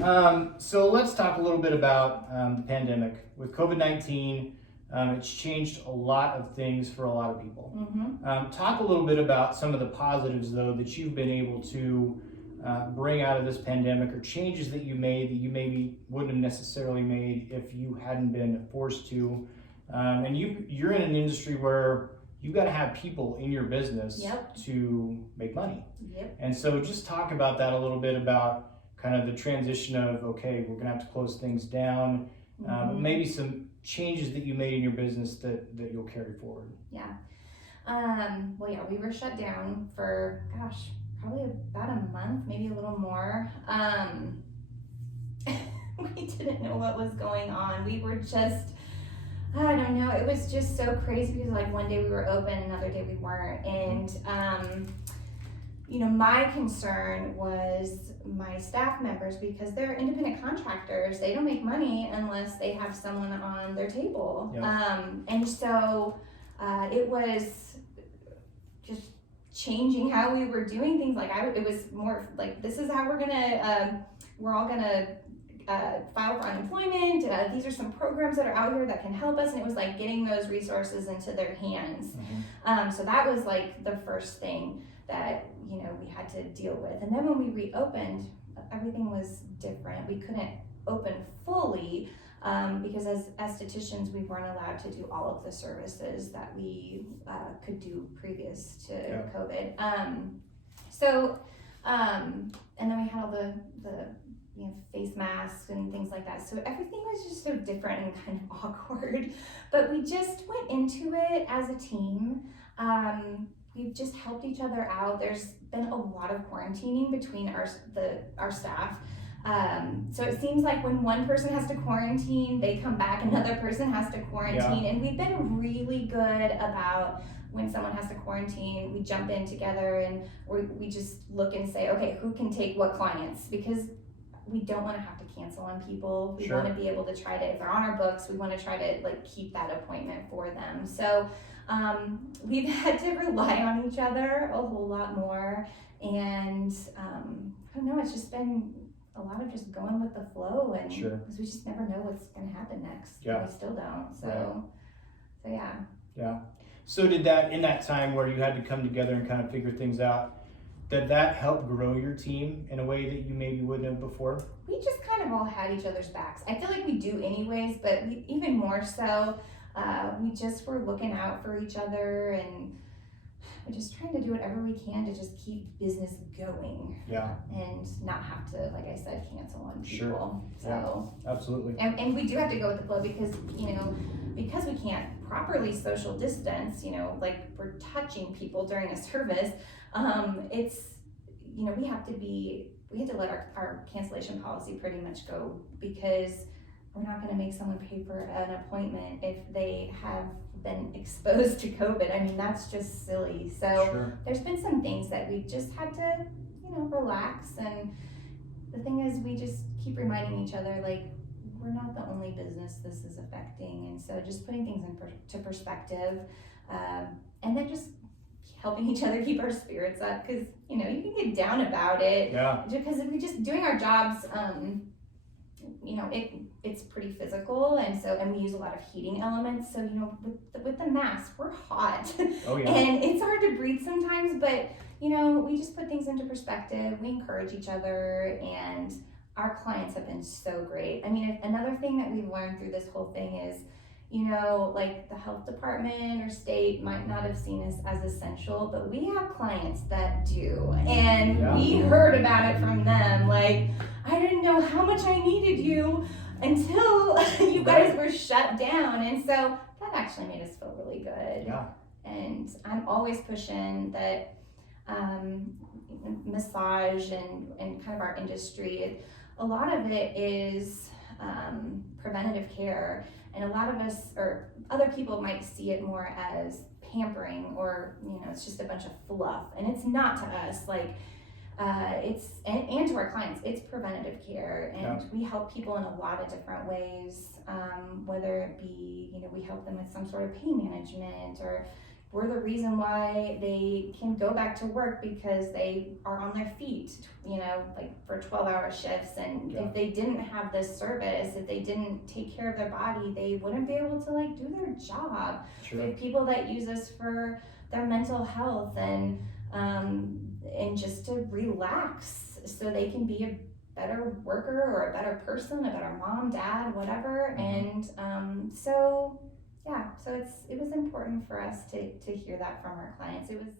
So let's talk a little bit about the pandemic. With COVID-19, it's changed a lot of things for a lot of people. Talk a little bit about some of the positives, though, that you've been able to bring out of this pandemic, or changes that you made that you maybe wouldn't have necessarily made if you hadn't been forced to. And you're in an industry where you've got to have people in your business to make money. And so just talk about that a little bit, about kind of the transition of, okay, we're gonna have to close things down, maybe some changes that you made in your business that you'll carry forward. We were shut down for, probably about a month, maybe a little more. We didn't know what was going on. We were just, I don't know, it was just so crazy because like one day we were open, another day we weren't. And my concern was my staff members, because they're independent contractors. They don't make money unless they have someone on their table. And so it was just changing how we were doing things. Like it was more like, this is how we're all gonna file for unemployment. These are some programs that are out here that can help us. And it was like getting those resources into their hands. So that was like the first thing that we had to deal with. And then when we reopened, everything was different. We couldn't open fully because as estheticians, we weren't allowed to do all of the services that we could do previous to COVID. And then we had all the face masks and things like that. So everything was just so different and kind of awkward. But we just went into it as a team. We've just helped each other out. There's been a lot of quarantining between our staff. So it seems like when one person has to quarantine, they come back, another person has to quarantine. And we've been really good about, when someone has to quarantine, we jump in together and we just look and say, okay, who can take what clients? Because we don't want to have to cancel on people. We want to be able to try to, if they're on our books, we want to try to like keep that appointment for them. So we've had to rely on each other a whole lot more. And I don't know, it's just been a lot of just going with the flow, and because we just never know what's going to happen next. And we still don't. So yeah. So did that, in that time where you had to come together and kind of figure things out, did that help grow your team in a way that you maybe wouldn't have before? We just kind of all had each other's backs. I feel like we do anyways, but even more so, we just were looking out for each other, and we're just trying to do whatever we can to just keep business going. And not have to, like I said, cancel on people. So absolutely. And we do have to go with the flow because, because we can't properly social distance, like we're touching people during a service. It's, we had to let our cancellation policy pretty much go, because we're not going to make someone pay for an appointment if they have been exposed to COVID. I mean, that's just silly. So there's been some things that we just had to, relax. And the thing is, we just keep reminding each other, like, we're not the only business this is affecting. And so just putting things into perspective, and then just helping each other keep our spirits up, because, you can get down about it. Because if we're just doing our jobs, it's pretty physical, and we use a lot of heating elements. So, with the mask, we're hot. And it's hard to breathe sometimes, but, we just put things into perspective. We encourage each other, and our clients have been so great. I mean, another thing that we've learned through this whole thing is, like the health department or state might not have seen us as essential, but we have clients that do. And we heard about it from them. Like, I didn't know how much I needed you until you guys were shut down. And so that actually made us feel really good. And I'm always pushing that massage and kind of our industry, a lot of it is preventative care. And a lot of us, or other people, might see it more as pampering, or, it's just a bunch of fluff. And it's not to us. Like, it's, and to our clients, it's preventative care. And we help people in a lot of different ways, whether it be, we help them with some sort of pain management, or, we're the reason why they can go back to work, because they are on their feet, like for 12-hour shifts. And if they didn't have this service, if they didn't take care of their body, they wouldn't be able to like do their job. Sure. We have people that use us for their mental health and just to relax so they can be a better worker or a better person, a better mom, dad, whatever. And so it was important for us to hear that from our clients. It was